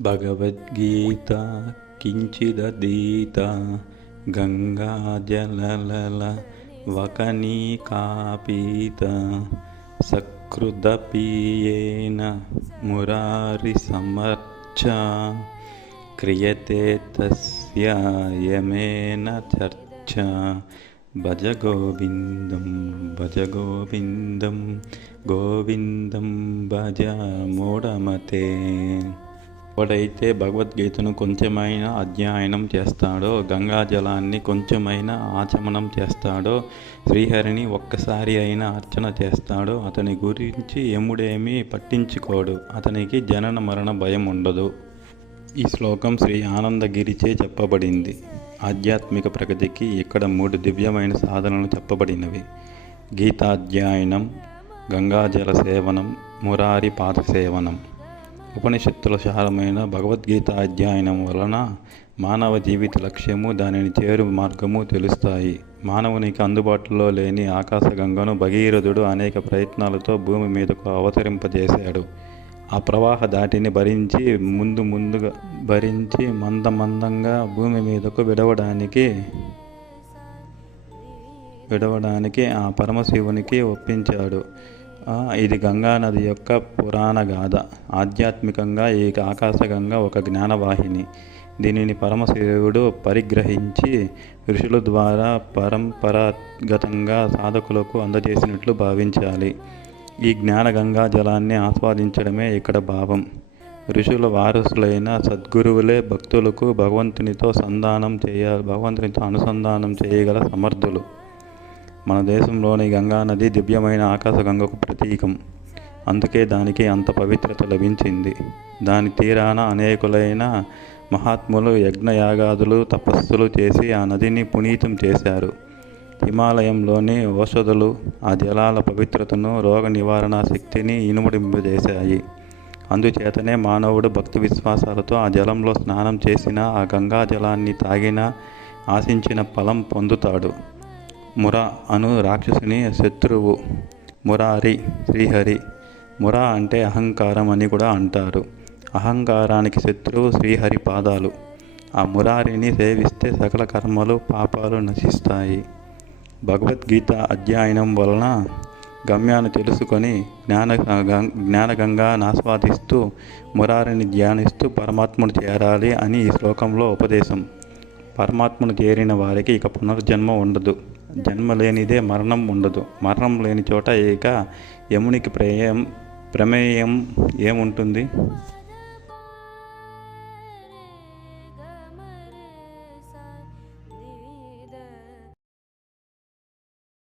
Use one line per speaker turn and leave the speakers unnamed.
भगवद्गीता किञ्चिदधीता गङ्गाजललललवकनीकापीता सकृदपीयेन मुरारिसमर्चा क्रियते तस्य यमेन चर्चा। भज गोविन्दं भज गोविन्दं गोविन्दं भज मूढमते। ఎవడైతే భగవద్గీతను కొంచెమైనా అధ్యయనం చేస్తాడో గంగా జలాన్ని కొంచెమైనా ఆచమనం చేస్తాడో శ్రీహరిని ఒక్కసారి అయినా అర్చన చేస్తాడో అతని గురించి ఎముడేమీ పట్టించుకోడు. అతనికి జనన మరణ భయం ఉండదు. ఈ శ్లోకం శ్రీ ఆనందగిరిచే చెప్పబడింది. ఆధ్యాత్మిక ప్రగతికి ఇక్కడ మూడు దివ్యమైన సాధనలు చెప్పబడినవి. గీతాధ్యయనం గంగాజల సేవనం మురారి పాద సేవనం. ఉపనిషత్తుల సారమైన భగవద్గీత అధ్యయనం వలన మానవ జీవిత లక్ష్యము దానిని చేరు మార్గము తెలుస్తాయి. మానవునికి అందుబాటులో లేని ఆకాశగంగను భగీరథుడు అనేక ప్రయత్నాలతో భూమి మీదకు అవతరింపజేశాడు. ఆ ప్రవాహ దాటిని భరించి ముందు ముందుగా భరించి మంద మందంగా భూమి మీదకు విడవడానికి విడవడానికి ఆ పరమశివునికి ఒప్పించాడు. ఇది గంగానది యొక్క పురాణ గాథ. ఆధ్యాత్మికంగా ఈ ఆకాశగంగా ఒక జ్ఞానవాహిని. దీనిని పరమశివుడు పరిగ్రహించి ఋషుల ద్వారా పరంపరాగతంగా సాధకులకు అందజేసినట్లు భావించాలి. ఈ జ్ఞానగంగా జలాన్ని ఆస్వాదించడమే ఇక్కడ భావం. ఋషుల వారసులైన సద్గురువులే భక్తులకు భగవంతునితో సంధానం చేయ భగవంతునితో అనుసంధానం చేయగల సమర్థులు. మన దేశంలోని గంగా నది దివ్యమైన ఆకాశగంగకు ప్రతీకం. అందుకే దానికి అంత పవిత్రత లభించింది. దాని తీరాన అనేకులైన మహాత్ములు యజ్ఞయాగాదులు తపస్సులు చేసి ఆ నదిని పునీతం చేశారు. హిమాలయంలోని ఔషధులు ఆ జలాల పవిత్రతను రోగ నివారణ శక్తిని ఇనుమడింపజేశాయి. అందుచేతనే మానవుడు భక్తి విశ్వాసాలతో ఆ జలంలో స్నానం చేసిన ఆ గంగా జలాన్ని తాగినా ఆశించిన ఫలం పొందుతాడు. ముర అను రాక్షసుని శత్రువు. మురారి శ్రీహరి. ముర అంటే అహంకారం అని కూడా అంటారు. అహంకారానికి శత్రువు శ్రీహరి పాదాలు. ఆ మురారిని సేవిస్తే సకల కర్మలు పాపాలు నశిస్తాయి. భగవద్గీత అధ్యయనం వలన గమ్యాన్ని తెలుసుకొని జ్ఞాన జ్ఞానగంగా ఆస్వాదిస్తూ మురారిని ధ్యానిస్తూ పరమాత్ముడు చేరాలి అని ఈ శ్లోకంలో ఉపదేశం. పరమాత్మను చేరిన వారికి ఇక పునర్జన్మ ఉండదు. జన్మ లేనిదే మరణం ఉండదు. మరణం లేని చోట ఇక యమునికి ప్రమేయం ప్రమేయం ఏముంటుంది?